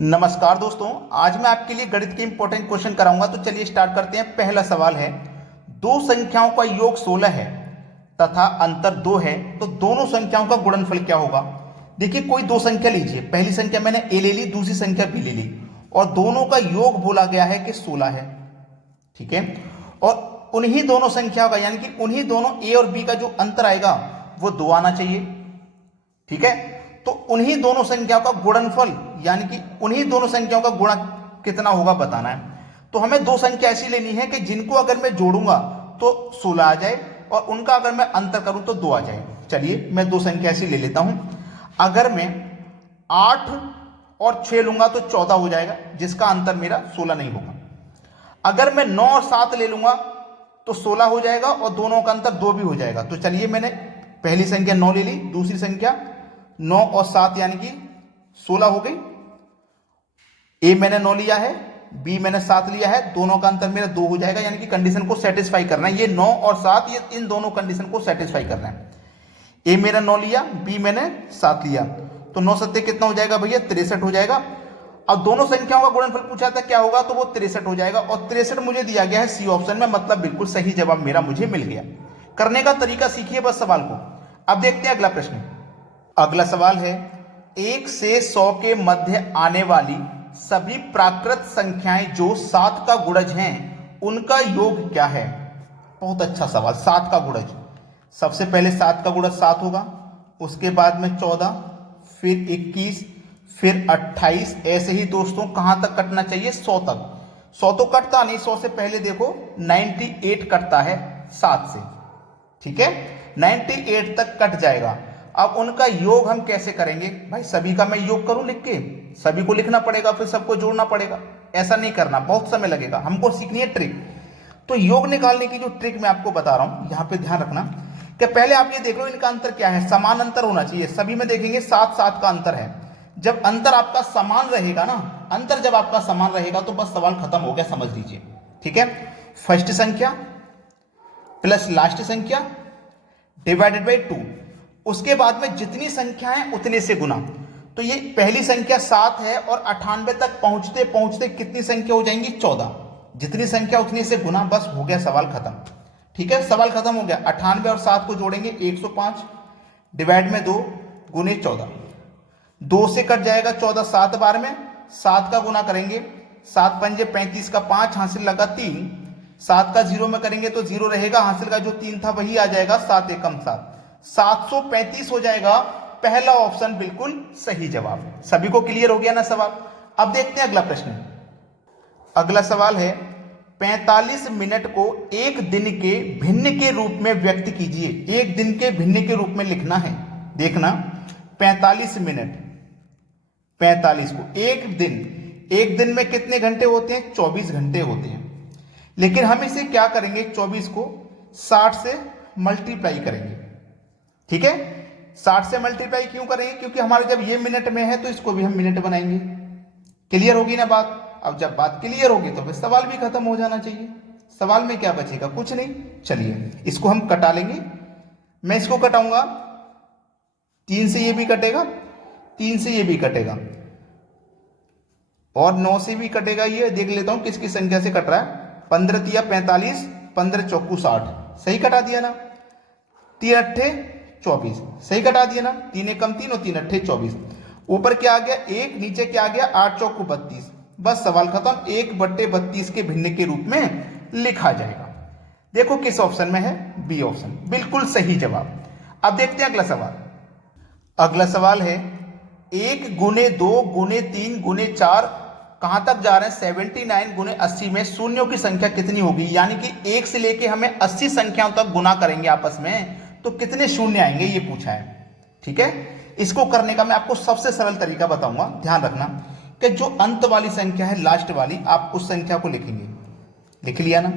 नमस्कार दोस्तों, आज मैं आपके लिए गणित के इंपॉर्टेंट क्वेश्चन कराऊंगा। तो चलिए स्टार्ट करते हैं। पहला सवाल है, दो संख्याओं का योग 16 है तथा अंतर 2 है, तो दोनों संख्याओं का गुणनफल क्या होगा। देखिए, कोई दो संख्या लीजिए, पहली संख्या मैंने ए ले ली, दूसरी संख्या बी ले ली, और दोनों का योग बोला गया है कि 16 है। ठीक है, और उन्हीं दोनों संख्याओं का यानी कि उन्हीं दोनों ए और बी का जो अंतर आएगा वो 2 आना चाहिए। ठीक है, तो उन्हीं दोनों संख्याओं का गुणनफल यानी कि उन्हीं दोनों संख्याओं का गुणा कितना होगा बताना है। तो हमें दो संख्या ऐसी लेनी है कि जिनको अगर मैं जोड़ूंगा तो 16 आ जाए और उनका अगर मैं अंतर करूं तो 2 आ जाए। चलिए मैं दो संख्या ऐसी ले लेता हूं। अगर मैं 8 और 6 लूंगा तो 14 हो जाएगा, जिसका अंतर मेरा 16 नहीं होगा। अगर मैं 9 और 7 ले लूंगा तो 16 हो जाएगा और दोनों का अंतर 2 भी हो जाएगा। तो चलिए मैंने पहली संख्या 9 ले ली, दूसरी संख्या 9 और 7 यानी कि 16 हो गई। ए मैंने 9 लिया है, बी मैंने 7 लिया है, दोनों का अंतर मेरा 2 हो जाएगा, यानी कि कंडीशन को सेटिस्फाई करना है। ये 9 और 7 ये इन दोनों कंडीशन को सेटिस्फाई करना है। ए मेरा 9 लिया, बी मैंने 7 लिया, तो 9 सत्ते कितना हो जाएगा भैया, 63 हो जाएगा। अब दोनों संख्याओं का गुणनफल पूछा था क्या होगा, तो वो 63 हो जाएगा, और 63 मुझे दिया गया है सी ऑप्शन में, मतलब बिल्कुल सही जवाब मेरा मुझे मिल गया। करने का तरीका सीखिए बस सवाल को। अब देखते हैं अगला प्रश्न। अगला सवाल है, 1 से 100 के मध्य आने वाली सभी प्राकृत संख्याएं जो 7 का गुणज हैं उनका योग क्या है। बहुत अच्छा सवाल। 7 का गुणज, सबसे पहले 7 का गुणज 7 होगा, उसके बाद में 14, फिर 21, फिर 28। ऐसे ही दोस्तों कहां तक कटना चाहिए, 100 तक। 100 तो कटता नहीं, 100 से पहले देखो 98 कटता है 7 से। ठीक है, 98 तक कट जाएगा। अब उनका योग हम कैसे करेंगे भाई, सभी का मैं योग करूं लिख के, सभी को लिखना पड़ेगा, फिर सबको जोड़ना पड़ेगा। ऐसा नहीं करना, बहुत समय लगेगा, हमको सीखनी है ट्रिक। तो योग निकालने की जो ट्रिक मैं आपको बता रहा हूं, यहां पे ध्यान रखना कि पहले आप ये देख लो इनका अंतर क्या है। समान अंतर होना चाहिए, सभी में देखेंगे 7-7 का अंतर है। जब अंतर आपका समान रहेगा ना, अंतर जब आपका समान रहेगा तो बस सवाल खत्म हो गया, समझ लीजिए। ठीक है, फर्स्ट संख्या प्लस लास्ट संख्या डिवाइडेड बाई 2, उसके बाद में जितनी संख्याएं उतने से गुना। तो ये पहली संख्या 7 है और 98 तक पहुंचते पहुंचते कितनी संख्या हो जाएंगी, 14। जितनी संख्या उतनी से गुना, बस हो गया सवाल खत्म। ठीक है, सवाल खत्म हो गया। 98 और 7 को जोड़ेंगे 105, डिवाइड में 2 गुने 14, 2 से कट जाएगा 14 7 बार में, 7 का गुना करेंगे, 7 पंजे 35 का 5 हासिल लगा 3, 7 का 0 में करेंगे तो 0 रहेगा, हासिल का जो 3 था वही आ जाएगा, 7 एकम 7, 735 हो जाएगा। पहला ऑप्शन बिल्कुल सही जवाब। सभी को क्लियर हो गया ना सवाल। अब देखते हैं अगला प्रश्न। अगला सवाल है, 45 मिनट को एक दिन के भिन्न के रूप में व्यक्त कीजिए। एक दिन के भिन्न के रूप में लिखना है। देखना, 45 मिनट, 45 को एक दिन में कितने घंटे होते हैं, 24 घंटे होते हैं। लेकिन हम इसे क्या करेंगे, 24 को 60 से मल्टीप्लाई करेंगे। ठीक है, 60 से मल्टीप्लाई क्यों करेंगे, क्योंकि हमारे जब ये मिनट में है तो इसको भी हम मिनट बनाएंगे। क्लियर होगी ना बात। अब जब बात क्लियर होगी तो फिर सवाल भी खत्म हो जाना चाहिए। सवाल में क्या बचेगा, कुछ नहीं। चलिए इसको हम कटा लेंगे। मैं इसको कटाऊंगा, 3 से ये भी कटेगा, 3 से ये भी कटेगा, और 9 से भी कटेगा। ये देख लेता हूं किसकी संख्या से कट रहा है। 15 तिया 45, 15 चौकू 60, सही कटा दिया ना। 3 अट्ठे 24, सही कटा दिया ना। 3 एकम 3 और 3 अट्ठे 24। ऊपर क्या आ गया 1, नीचे क्या आ गया 8 चौकू 32। बस सवाल खत्म। 1/32 के भिन्न के रूप में लिखा जाएगा। देखो किस ऑप्शन में है, बी ऑप्शन, बिल्कुल सही जवाब। अब देखते हैं अगला सवाल। अगला सवाल है, 1 गुने 2 गुने 3 गुने 4, कहां तक जा रहे हैं, 79 गुने 80 में शून्यों की संख्या कितनी होगी। यानी कि 1 से लेके हमें 80 संख्याओं तक गुना करेंगे आपस में, तो कितने शून्य आएंगे ये पूछा है। ठीक है, इसको करने का मैं आपको सबसे सरल तरीका बताऊंगा। ध्यान रखना कि जो अंत वाली संख्या है, लास्ट वाली, आप उस संख्या को लिखेंगे। लिख लिया ना।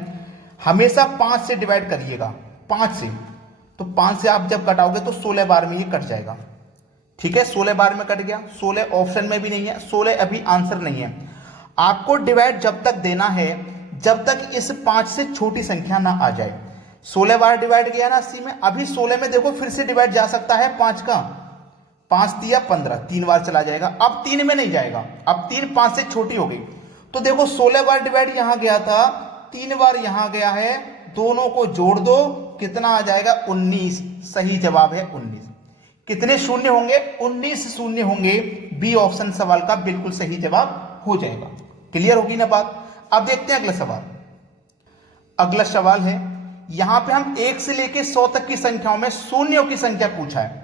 हमेशा 5 से डिवाइड करिएगा, 5 से। तो 5 से आप जब कटाओगे तो 16 बार में ये कट जाएगा। ठीक है, 16 बार में कट गया। 16 ऑप्शन में भी नहीं है, 16 अभी आंसर नहीं है। आपको डिवाइड जब तक देना है जब तक इस 5 से छोटी संख्या ना आ जाए। 16 बार डिवाइड किया ना 80 में, अभी 16 में देखो फिर से डिवाइड जा सकता है 5 का। 5 दिया 15, 3 बार चला जाएगा। अब 3 में नहीं जाएगा, अब 3 5 से छोटी हो गई। तो देखो 16 बार डिवाइड यहां गया था, 3 बार यहां गया है, दोनों को जोड़ दो, कितना आ जाएगा 19। सही जवाब है 19। कितने शून्य होंगे? 19 शून्य होंगे। बी ऑप्शन सवाल का बिल्कुल सही जवाब हो जाएगा। क्लियर होगी ना बात? अब देखते हैं अगला सवाल। अगला सवाल है, यहां पे हम 1 से लेके 100 तक की संख्याओं में शून्यों की संख्या पूछा है।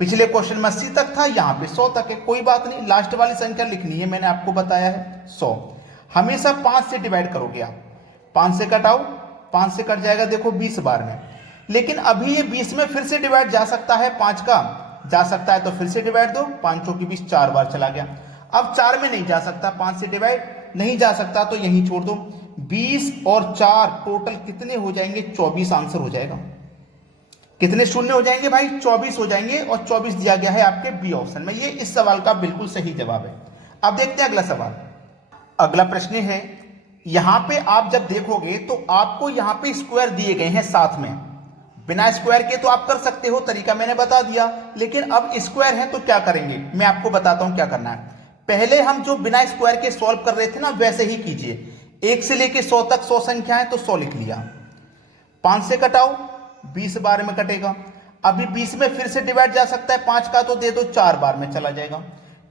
पिछले क्वेश्चन में 80 तक था, यहां पे 100 तक है। कोई बात नहीं, लास्ट वाली संख्या लिखनी है, मैंने आपको बताया है 100। हमेशा 5 से डिवाइड करोगे आप, 5 से कटाओ, 5 से कट जाएगा देखो 20 बार में। लेकिन अभी ये 20 में फिर से डिवाइड जा सकता है, 5 का जा सकता है, तो फिर से डिवाइड दो, 5 चौकी 20, 4 बार चला गया। अब 4 में नहीं जा सकता, 5 से डिवाइड नहीं जा सकता, तो यहीं छोड़ दो। 20 और 4 टोटल कितने हो जाएंगे? 24 आंसर हो जाएगा। कितने शून्य हो जाएंगे भाई? 24 हो जाएंगे, और 24 दिया गया है आपके बी ऑप्शन में। ये इस सवाल का बिल्कुल सही जवाब है। अब देखते हैं अगला सवाल। अगला प्रश्न है, यहां पे आप जब देखोगे तो आपको यहां पे स्क्वायर दिए गए हैं साथ में। बिना स्क्वायर के तो आप कर सकते हो, तरीका मैंने बता दिया, लेकिन अब स्क्वायर है तो क्या करेंगे, मैं आपको बताता हूं क्या करना है। पहले हम जो बिना स्क्वायर के सॉल्व कर रहे थे ना, वैसे ही कीजिए। 1 से लेके 100 तक 100 संख्या है तो 100 लिख लिया। 5 से कटाओ, 20 बार में कटेगा। अभी 20 में फिर से डिवाइड जा सकता है, 5 का तो दे दो, 4 बार में चला जाएगा।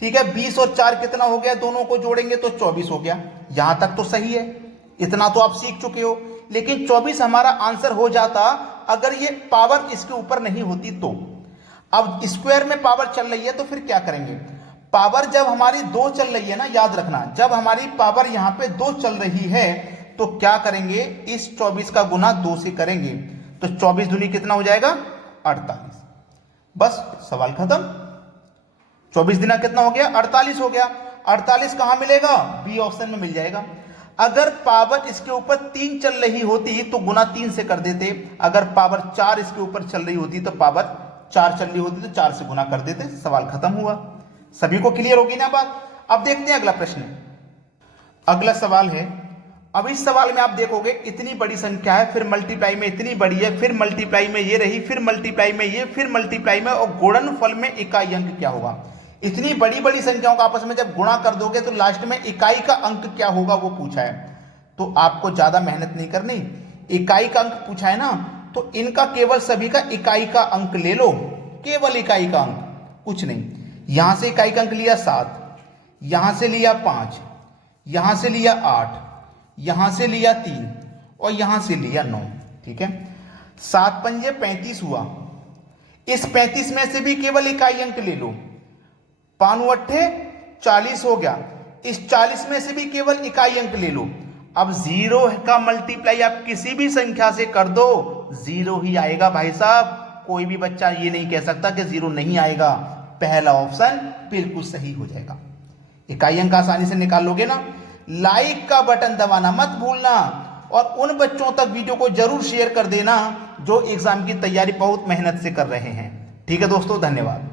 ठीक है, 20 और 4 कितना हो गया? दोनों को जोड़ेंगे तो 24 हो गया। यहां तक तो सही है, इतना तो आप सीख चुके हो। लेकिन 24 हमारा आंसर हो जाता अगर ये पावर इसके ऊपर नहीं होती तो। अब स्क्वायर में पावर चल रही है तो फिर क्या करेंगे? पावर जब हमारी 2 चल रही है ना, याद रखना, जब हमारी पावर यहां पे 2 चल रही है तो क्या करेंगे? इस 24 का गुना 2 से करेंगे, तो 24 दूनी कितना हो जाएगा? 48। बस सवाल खत्म। 24 दिना कितना हो गया? 48 हो गया। 48 कहां मिलेगा? बी ऑप्शन में मिल जाएगा। अगर पावर इसके ऊपर 3 चल रही होती तो गुना 3 से कर देते। अगर पावर 4 इसके ऊपर चल रही होती तो पावर 4 चल रही होती तो 4 से गुना कर देते। सवाल खत्म हुआ। सभी को क्लियर होगी ना बात? अब देखते हैं अगला प्रश्न। अगला सवाल है, अब इस सवाल में आप देखोगे इतनी बड़ी संख्या है, फिर मल्टीप्लाई में इतनी बड़ी है, फिर मल्टीप्लाई में ये रही, फिर मल्टीप्लाई में ये, फिर मल्टीप्लाई में, और गुणनफल में इकाई अंक क्या होगा? इतनी बड़ी बड़ी संख्याओं का आपस में जब गुणा कर दोगे तो लास्ट में इकाई का अंक क्या होगा वो पूछा है। तो आपको ज्यादा मेहनत नहीं करनी, इकाई का अंक पूछा है ना, तो इनका केवल सभी का इकाई का अंक ले लो, केवल इकाई का अंक, कुछ नहीं। यहां से इकाई का अंक लिया 7, यहां से लिया 5, यहां से लिया 8, यहां से लिया 3, और यहां से लिया 9। ठीक है, 7 पंजे 35 हुआ। इस 35 में से भी केवल इकाई अंक ले लो, 5 अट्ठे 40 हो गया। इस 40 में से भी केवल इकाई अंक ले लो। अब 0 का मल्टीप्लाई आप किसी भी संख्या से कर दो, 0 ही आएगा भाई साहब। कोई भी बच्चा ये नहीं कह सकता कि 0 नहीं आएगा। पहला ऑप्शन बिल्कुल सही हो जाएगा। इकाई अंक आसानी से निकाल लोगे ना। लाइक का बटन दबाना मत भूलना, और उन बच्चों तक वीडियो को जरूर शेयर कर देना जो एग्जाम की तैयारी बहुत मेहनत से कर रहे हैं। ठीक है दोस्तों, धन्यवाद।